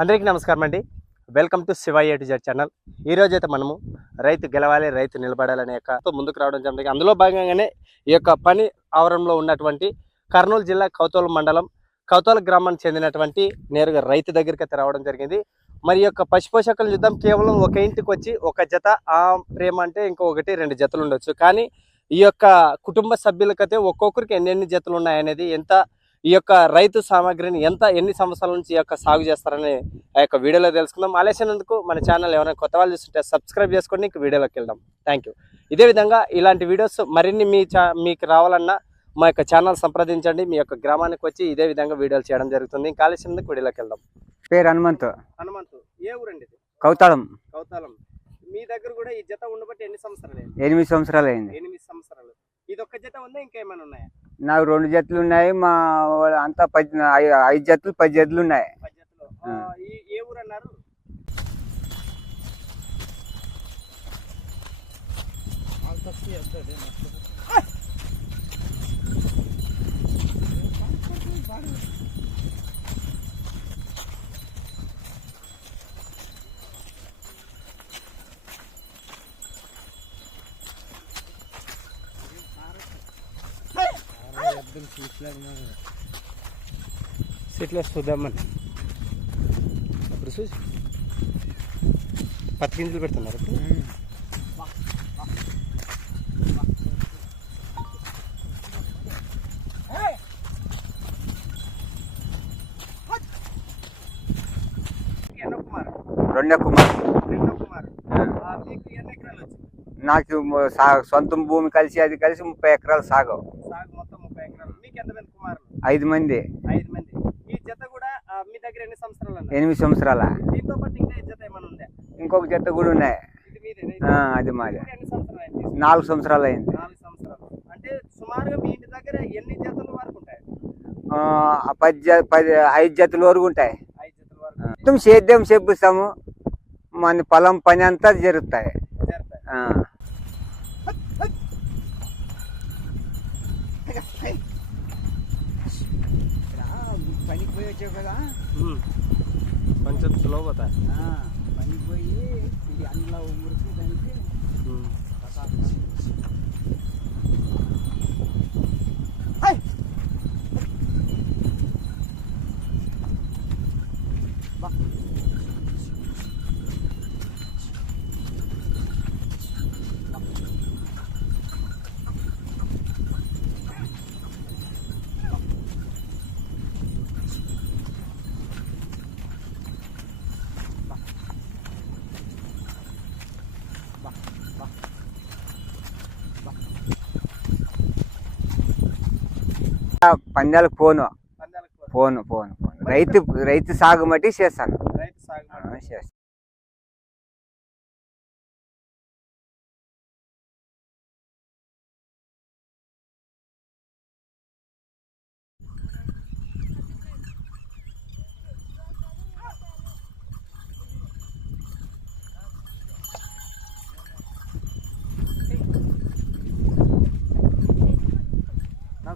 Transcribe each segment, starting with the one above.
అందరికీ నమస్కారం అండి. Welcome to Shiva A to Z channel ఈ రోజు అయితే మనము రైతు గెలవాలి రైతు నిలబడాలనే యొక్క ముందుకు రావడం జరిగింది. అందులో భాగంగానే ఈ యొక్క పని ఆవరణలో ఉన్నటువంటి కర్నూలు జిల్లా కౌతోల మండలం కౌతోల గ్రామానికి చెందినటువంటి నేరుగా రైతు దగ్గరికి అయితే రావడం జరిగింది. మరి యొక్క పశుపోషకులు చూద్దాం కేవలం ఒక ఇంటికి వచ్చి ఒక జత ఆ ప్రేమ అంటే ఇంకొకటి రెండు జతలు ఉండొచ్చు. కానీ ఈ యొక్క కుటుంబ సభ్యులకైతే ఒక్కొక్కరికి ఎన్నెన్ని జతలు ఉన్నాయనేది ఎంత ఈ యొక్క రైతు సామాగ్రిని ఎంత ఎన్ని సంవత్సరాల నుంచి ఈ యొక్క సాగు చేస్తారని ఆ యొక్క వీడియోలో తెలుసుకుందాం. ఆలస్యనందుకు మన ఛానల్ ఎవరైనా కొత్త వాళ్ళు చూస్తుంటే సబ్స్క్రైబ్ చేసుకోండి ఇంక వీడియోలోకి వెళ్దాం. థ్యాంక్ యూ ఇదే విధంగా ఇలాంటి వీడియోస్ మరిన్ని మీ మీకు రావాలన్నా మా యొక్క ఛానల్ సంప్రదించండి. మీ యొక్క గ్రామానికి వచ్చి ఇదే విధంగా వీడియోలు చేయడం జరుగుతుంది. ఇంకా ఆలస్యనందుకు వీడియోలోకి వెళ్దాం. పేరు హనుమంత్. హనుమంతు ఏ ఊరండి కౌతాళం. కౌతాలం మీ దగ్గర కూడా ఈ జత ఉండబట్టి ఎన్ని సంవత్సరాలు ఎనిమిది సంవత్సరాలు అయింది ఎనిమిది సంవత్సరాలు. ఇది ఒక్క జత ఉందా? ఇంకేమైనా ఉన్నాయా? నాకు రెండు జతలు ఉన్నాయి మా వాళ్ళ అంతా పది ఐదు జతలు పది జతలు ఉన్నాయి. పది జతలు ఆ, ఈ ఏ ఊరు అన్నారు సీట్లో చూద్దామని. ఇప్పుడు చూసి. పత్తి గింజలు పెడుతున్నారు. ఇప్పుడు ఎన్నో కుమార్ రెండే కుమార్ రెండో కుమార్ ఆ, మీకు ఎన్ని ఎకరాలు వచ్చింది? నాకు సొంత భూమి కలిసి అది కలిసి ముప్పై ఎకరాలు సాగు సాగు మొత్తం ముప్పై ఎకరాలు మీకు ఎంతమంది కుమారులు ఐదు మంది. ఐదు మంది. ఈ జత కూడా మీ దగ్గర ఎన్ని సంవత్సరాలు ఎనిమిది సంవత్సరాల? దీంతో పాటు ఇంకా జత ఏమైనా ఉందా? ఇంకొక జత కూడా ఉన్నాయి. అది మాది? నాలుగు సంవత్సరాలు అయింది. నాలుగు సంవత్సరాలు. అంటే సుమారుగా మీ ఇంటి దగ్గర ఎన్ని జతల వరకు ఉంటాయి? పది పది ఐదు జతల వరకు ఉంటాయి. మొత్తం సేద్యం చెప్పిస్తాము మన పొలం పని అంతా జరుగుతాయి. జరుగుతాయి. పనికి పోయి వచ్చావు కదా. కొంచెం స్లో పోతా. పనికి పోయి ఇది అందులో మురికి దానికి పందాలకు పోను. పోను పోను పోను. రైతు రైతు సాగు మట్టి చేస్తాను రైతు సాగు ఆ, చేస్తాను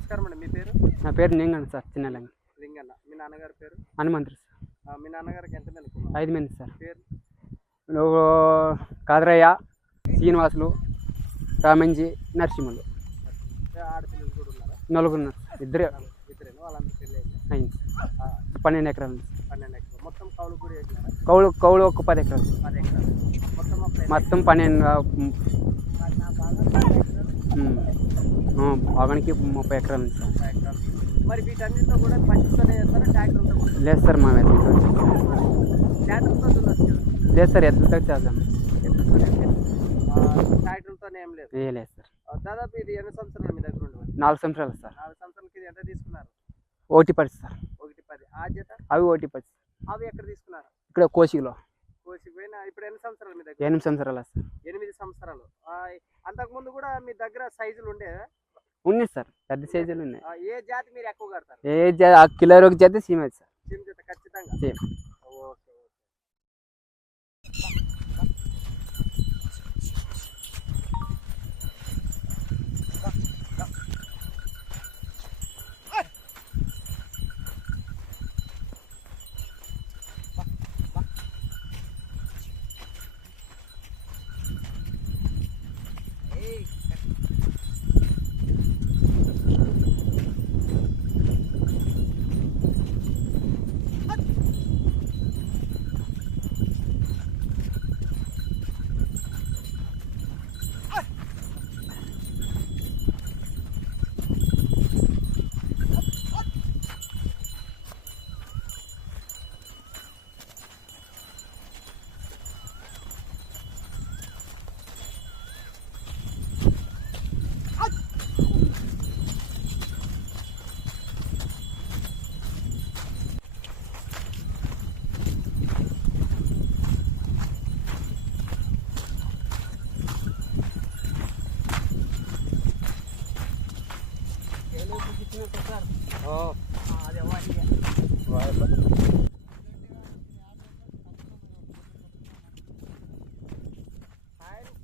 నమస్కారం అండి. మీ పేరు? నా పేరు నింగండి సార్ చిన్నలంగి. లింగన్న. మీ నాన్నగారి పేరు? హనుమంతుడు సార్. మీ నాన్నగారికి ఎంతమంది కుమారులు? ఐదు మంది సార్. పేరు? నువ్వు కాదరయ్య శ్రీనివాసులు రామంజి నరసింహులు. ఆడపిల్లలు కూడా నలుగురు ఇద్దరే. వాళ్ళందరూ పెళ్ళి అయిందా? పన్నెండు ఎకరాలు. పన్నెండు ఎకరాలు. మొత్తం కౌలు కౌలు కౌలు ఒక పది ఎకరాలు మొత్తం పన్నెండు బాగానికి ముప్పై ఎకరాలు ఎకరాలు మరి వీటన్నిటితో కూడా పచ్చితోనే చేస్తారా? ట్రాక్టర్తో కూడా? లేదు సార్ మా ఎద్దులతో ట్రాక్టర్తో దున్నచ్చు లేదు సార్ ఎద్దులతో చేద్దాం. ట్రాక్టర్తోనే ఏం లేదు. ఏ లేదు సార్. దాదాపు ఇది ఎన్ని సంవత్సరాలు మీ దగ్గర ఉండదు? నాలుగు సంవత్సరాలు సార్. నాలుగు సంవత్సరాలకి ఇది ఎంత తీసుకున్నారు? ఓటీ పడి సార్. ఒకటి పది. ఆ జత? అవి పడి సార్. అవి ఎక్కడ తీసుకున్నారు? ఇక్కడ కోసిలో కోసి పోయిన ఇప్పుడు ఎన్ని సంవత్సరాలు మీ దగ్గర? ఎనిమిది సంవత్సరాలు సార్. ఎనిమిది సంవత్సరాలు. అంతకుముందు కూడా మీ దగ్గర సైజులు ఉండే ఉన్నాయి సార్ పెద్ద సైజులు ఉన్నాయి ఏ జాతి మీరు ఎక్కువ కడతారు ఏ జా ఆ కిలో ఒక జత సీమ సార్ చిమ్ జత ఖచ్చితంగా సేమ్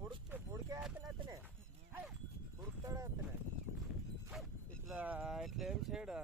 బుడుకు బుడికే అతను అతనే. బుడుకుతాడు అతనే. ఇట్లా ఇట్లా ఏం చేయడా?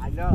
హలో